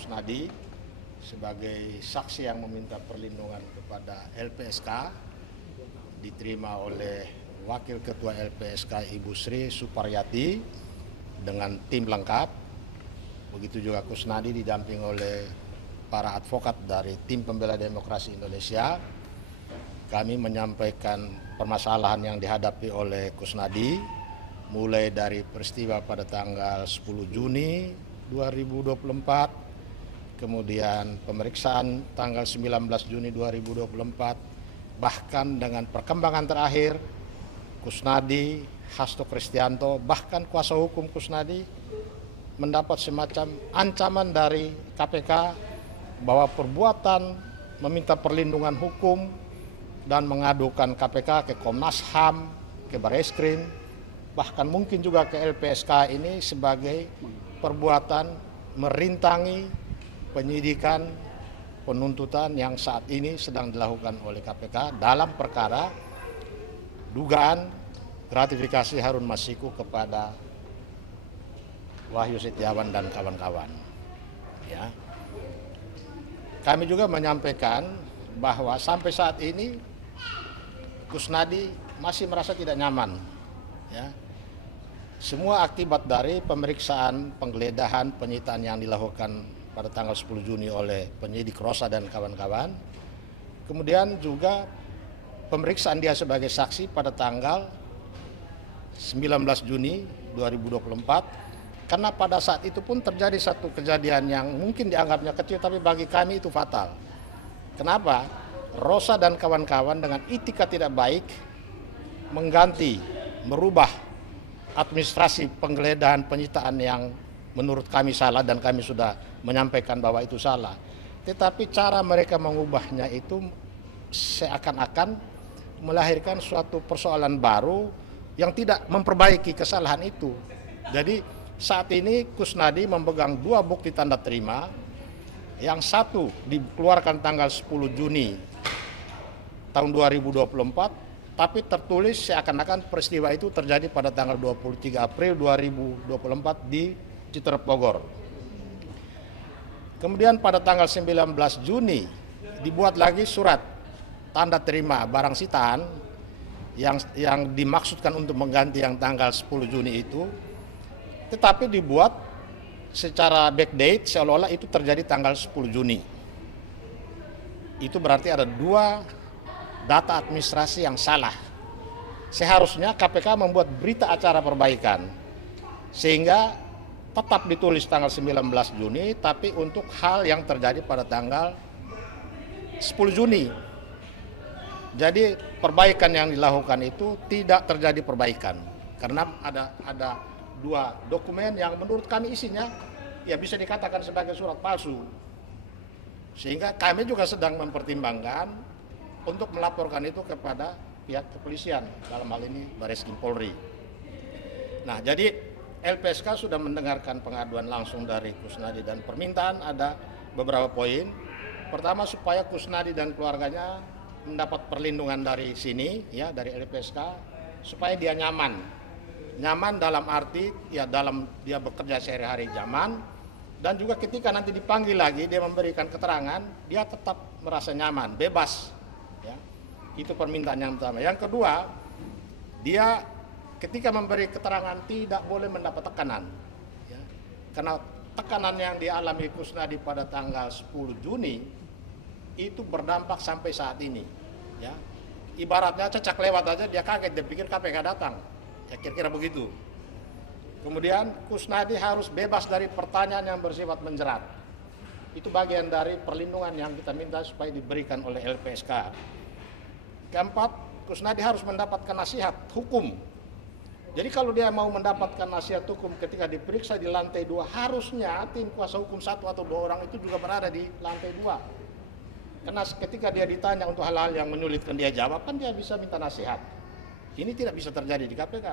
Kusnadi sebagai saksi yang meminta perlindungan kepada LPSK, diterima oleh Wakil Ketua LPSK Ibu Sri Suparyati dengan tim lengkap. Begitu juga Kusnadi didampingi oleh para advokat dari tim pembela demokrasi Indonesia. Kami menyampaikan permasalahan yang dihadapi oleh Kusnadi, mulai dari peristiwa pada tanggal 10 Juni 2024, kemudian pemeriksaan tanggal 19 Juni 2024, bahkan dengan perkembangan terakhir Kusnadi, Hasto Kristianto, bahkan kuasa hukum Kusnadi mendapat semacam ancaman dari KPK bahwa perbuatan meminta perlindungan hukum dan mengadukan KPK ke Komnas HAM, ke Barreskrim, bahkan mungkin juga ke LPSK ini sebagai perbuatan merintangi penyidikan penuntutan yang saat ini sedang dilakukan oleh KPK dalam perkara dugaan gratifikasi Harun Masiku kepada Wahyu Setiawan dan kawan-kawan. Ya. Kami juga menyampaikan bahwa sampai saat ini Kusnadi masih merasa tidak nyaman. Ya. Semua akibat dari pemeriksaan, penggeledahan, penyitaan yang dilakukan pada tanggal 10 Juni oleh penyidik Rosa dan kawan-kawan. Kemudian juga pemeriksaan dia sebagai saksi pada tanggal 19 Juni 2024. Karena pada saat itu pun terjadi satu kejadian yang mungkin dianggapnya kecil, tapi bagi kami itu fatal. Kenapa? Rosa dan kawan-kawan dengan etika tidak baik mengganti, merubah administrasi penggeledahan penyitaan yang menurut kami salah, dan kami sudah menyampaikan bahwa itu salah. Tetapi cara mereka mengubahnya itu seakan-akan melahirkan suatu persoalan baru yang tidak memperbaiki kesalahan itu. Jadi saat ini Kusnadi memegang dua bukti tanda terima. Yang satu dikeluarkan tanggal 10 Juni tahun 2024, tapi tertulis seakan-akan peristiwa itu terjadi pada tanggal 23 April 2024 di Citerep, Bogor. Kemudian pada tanggal 19 Juni dibuat lagi surat tanda terima barang sitaan yang dimaksudkan untuk mengganti yang tanggal 10 Juni itu, tetapi dibuat secara backdate seolah-olah itu terjadi tanggal 10 Juni. Itu berarti ada dua data administrasi yang salah. Seharusnya KPK membuat berita acara perbaikan sehingga tetap ditulis tanggal 19 Juni, tapi untuk hal yang terjadi pada tanggal 10 Juni. Jadi perbaikan yang dilakukan itu tidak terjadi perbaikan karena ada dua dokumen yang menurut kami isinya ya bisa dikatakan sebagai surat palsu. Sehingga kami juga sedang mempertimbangkan untuk melaporkan itu kepada pihak kepolisian, dalam hal ini Barreskrim Polri. Nah, jadi LPSK sudah mendengarkan pengaduan langsung dari Kusnadi dan permintaan ada beberapa poin. Pertama, supaya Kusnadi dan keluarganya mendapat perlindungan dari sini, ya, dari LPSK, supaya dia nyaman. Nyaman dalam arti ya dalam dia bekerja sehari-hari nyaman, dan juga ketika nanti dipanggil lagi dia memberikan keterangan dia tetap merasa nyaman, bebas. Ya. Itu permintaan yang pertama. Yang kedua, dia ketika memberi keterangan tidak boleh mendapat tekanan. Ya. Karena tekanan yang dialami Kusnadi pada tanggal 10 Juni itu berdampak sampai saat ini. Ya. Ibaratnya cecak lewat aja dia kaget, dia pikir KPK datang. Ya, kira-kira begitu. Kemudian Kusnadi harus bebas dari pertanyaan yang bersifat menjerat. Itu bagian dari perlindungan yang kita minta supaya diberikan oleh LPSK. Keempat, Kusnadi harus mendapatkan nasihat hukum. Jadi kalau dia mau mendapatkan nasihat hukum ketika diperiksa di lantai 2, harusnya tim kuasa hukum 1 atau 2 orang itu juga berada di lantai 2. Karena ketika dia ditanya untuk hal-hal yang menyulitkan dia jawab, kan dia bisa minta nasihat. Ini tidak bisa terjadi di KPK.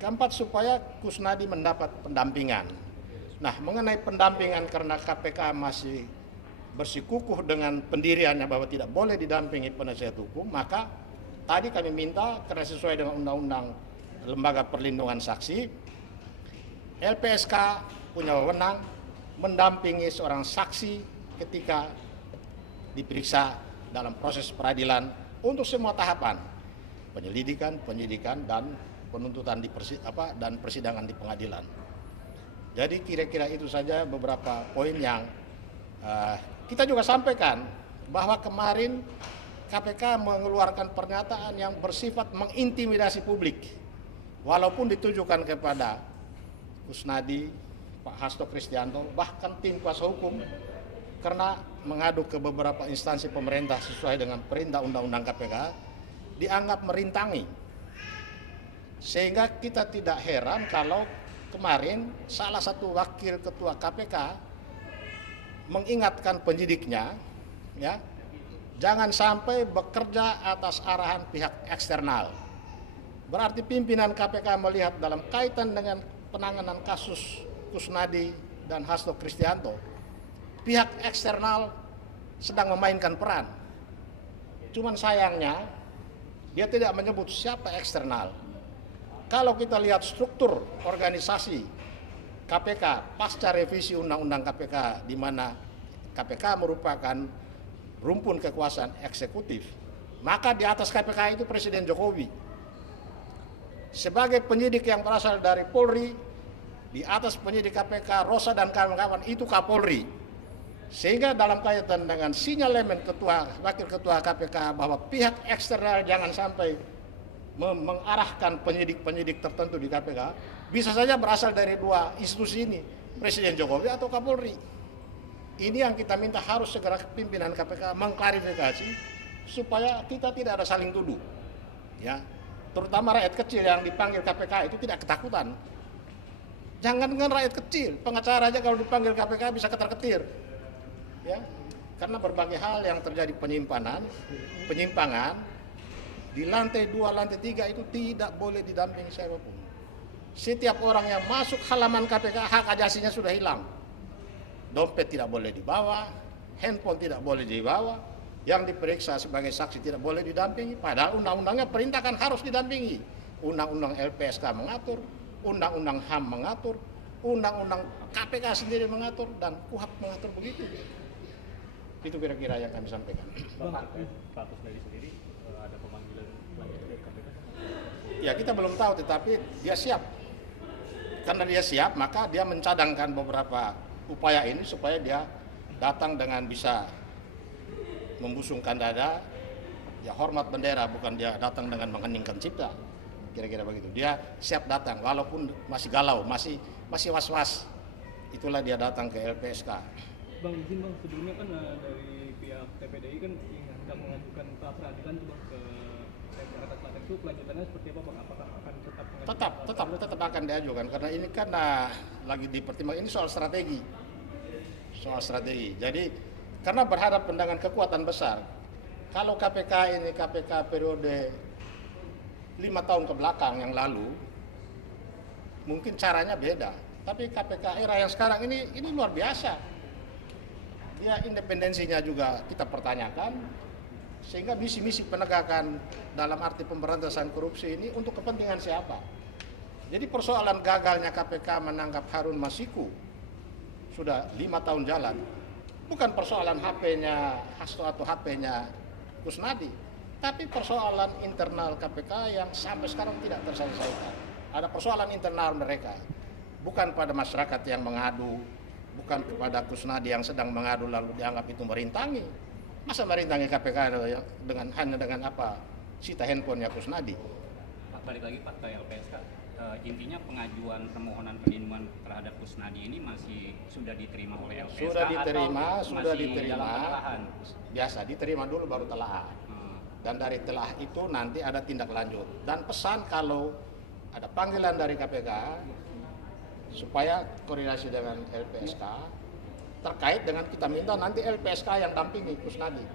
Keempat, supaya Kusnadi mendapat pendampingan. Nah, mengenai pendampingan karena KPK masih bersikukuh dengan pendiriannya bahwa tidak boleh didampingi penasihat hukum, maka tadi kami minta karena sesuai dengan Undang-Undang Lembaga Perlindungan Saksi, LPSK punya wewenang mendampingi seorang saksi ketika diperiksa dalam proses peradilan untuk semua tahapan penyelidikan, penyidikan, dan penuntutan dan persidangan di pengadilan. Jadi kira-kira itu saja beberapa poin yang kita juga sampaikan bahwa kemarin KPK mengeluarkan pernyataan yang bersifat mengintimidasi publik, walaupun ditujukan kepada Kusnadi, Pak Hasto Kristianto, bahkan tim kuasa hukum, karena mengadu ke beberapa instansi pemerintah sesuai dengan perintah Undang-Undang KPK, dianggap merintangi. Sehingga kita tidak heran kalau kemarin salah satu wakil ketua KPK mengingatkan penyidiknya, ya, jangan sampai bekerja atas arahan pihak eksternal. Berarti pimpinan KPK melihat dalam kaitan dengan penanganan kasus Kusnadi dan Hasto Kristianto, pihak eksternal sedang memainkan peran. Cuman sayangnya dia tidak menyebut siapa eksternal. Kalau kita lihat struktur organisasi KPK pasca revisi Undang-Undang KPK, di mana KPK merupakan rumpun kekuasaan eksekutif, maka di atas KPK itu Presiden Jokowi. Sebagai penyidik yang berasal dari Polri, di atas penyidik KPK Rosa dan kawan-kawan itu Kapolri. Sehingga dalam kaitan dengan sinyalemen wakil ketua KPK bahwa pihak eksternal jangan sampai mengarahkan penyidik-penyidik tertentu di KPK, bisa saja berasal dari dua institusi ini, Presiden Jokowi atau Kapolri. Ini yang kita minta harus segera pimpinan KPK mengklarifikasi supaya kita tidak ada saling tuduh, ya. Terutama rakyat kecil yang dipanggil KPK itu tidak ketakutan. Jangan dengan rakyat kecil, pengacara aja kalau dipanggil KPK bisa ketar-ketir, ya. Karena berbagai hal yang terjadi penyimpangan di lantai 2, lantai 3 itu tidak boleh didampingi siapapun. Setiap orang yang masuk halaman KPK hak ajasinya sudah hilang. Dompet tidak boleh dibawa, handphone tidak boleh dibawa, yang diperiksa sebagai saksi tidak boleh didampingi, padahal undang-undangnya perintahkan harus didampingi. Undang-undang LPSK mengatur, undang-undang HAM mengatur, undang-undang KPK sendiri mengatur, dan KUHP mengatur begitu. Itu kira-kira yang kami sampaikan. Pak Kusnadi sendiri ada pemanggilan lanjut dari KPK? Ya, kita belum tahu, tetapi dia siap. Karena dia siap, maka dia mencadangkan beberapa upaya ini supaya dia datang dengan bisa membusungkan dada, ya hormat bendera, bukan dia datang dengan mengheningkan cipta. Kira-kira begitu. Dia siap datang walaupun masih galau, masih was-was. Itulah dia datang ke LPSK. Bang, izin Bang, sebelumnya kan dari pihak TPDI kan yang hendak mengajukan pra peradilan tuh Bang ke Jakarta Selatan, itu kelanjutannya seperti apa Bang? Apakah akan tetap akan diajukan, karena ini kan lagi dipertimbangkan. Ini soal strategi. Jadi karena berhadapan dengan kekuatan besar. Kalau KPK ini KPK periode 5 tahun ke belakang yang lalu, mungkin caranya beda. Tapi KPK era yang sekarang ini luar biasa. Dia independensinya juga kita pertanyakan, sehingga misi-misi penegakan dalam arti pemberantasan korupsi ini untuk kepentingan siapa? Jadi persoalan gagalnya KPK menangkap Harun Masiku sudah 5 tahun jalan, bukan persoalan HP-nya Hasto atau HP-nya Kusnadi, tapi persoalan internal KPK yang sampai sekarang tidak terselesaikan. Ada persoalan internal mereka, bukan pada masyarakat yang mengadu, bukan kepada Kusnadi yang sedang mengadu lalu dianggap itu merintangi. Masa merintangi KPK hanya dengan apa? Sita handphonenya Kusnadi. Balik lagi Pak ke LPSK, intinya pengajuan permohonan perlindungan terhadap Kusnadi ini masih sudah diterima oleh LPSK? Sudah diterima. Dalam penelahan? Biasa diterima dulu baru telaah. Dan dari telaah itu nanti ada tindak lanjut. Dan pesan kalau ada panggilan dari KPK supaya koordinasi dengan LPSK terkait dengan kita minta nanti LPSK yang dampingi Kusnadi.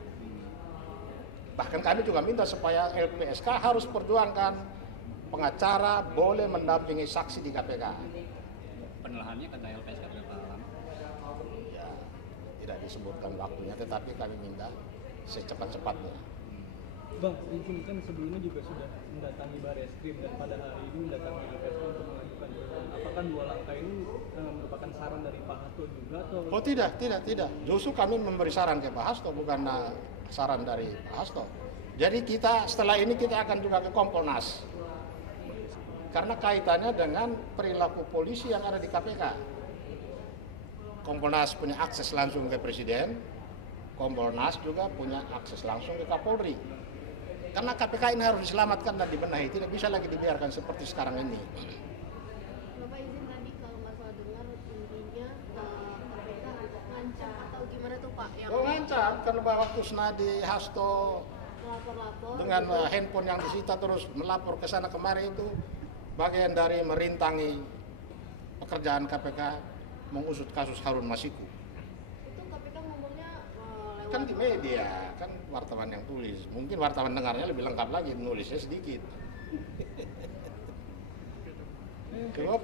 Bahkan kami juga minta supaya LPSK harus perjuangkan pengacara boleh mendampingi saksi di KPK. Penelahannya kata LPSK berapa lama? Ya, tidak disebutkan waktunya, tetapi kami minta secepat-cepatnya. Bang, izin kan sebelumnya juga sudah mendatangi Barreskrim dan pada hari ini mendatangi LPSK untuk mengajukan Apakah 2 langkah ini merupakan saran dari Pak Hasto juga atau? Oh tidak. Justru kami memberi saran ke Pak Hasto, bukan saran dari Pak Hasto. Jadi kita setelah ini kita akan juga ke Kompolnas. Karena kaitannya dengan perilaku polisi yang ada di KPK. Kompolnas punya akses langsung ke Presiden, Kompolnas juga punya akses langsung ke Kapolri. Karena KPK ini harus diselamatkan dan dibenahi, tidak bisa lagi dibiarkan seperti sekarang ini. Bapak izin tadi kalau nggak salah dengar intinya KPK ngancam atau gimana tuh Pak? Yang Oh ngancam, karena waktu Kusnadi Hasto lapor-lapor dengan handphone yang disita terus melapor ke sana kemari itu bagian dari merintangi pekerjaan KPK mengusut kasus Harun Masiku. itu KPK ngomongnya lewat Kan di media, kan wartawan yang tulis. Mungkin wartawan dengarnya lebih lengkap lagi, nulisnya sedikit. Cukup.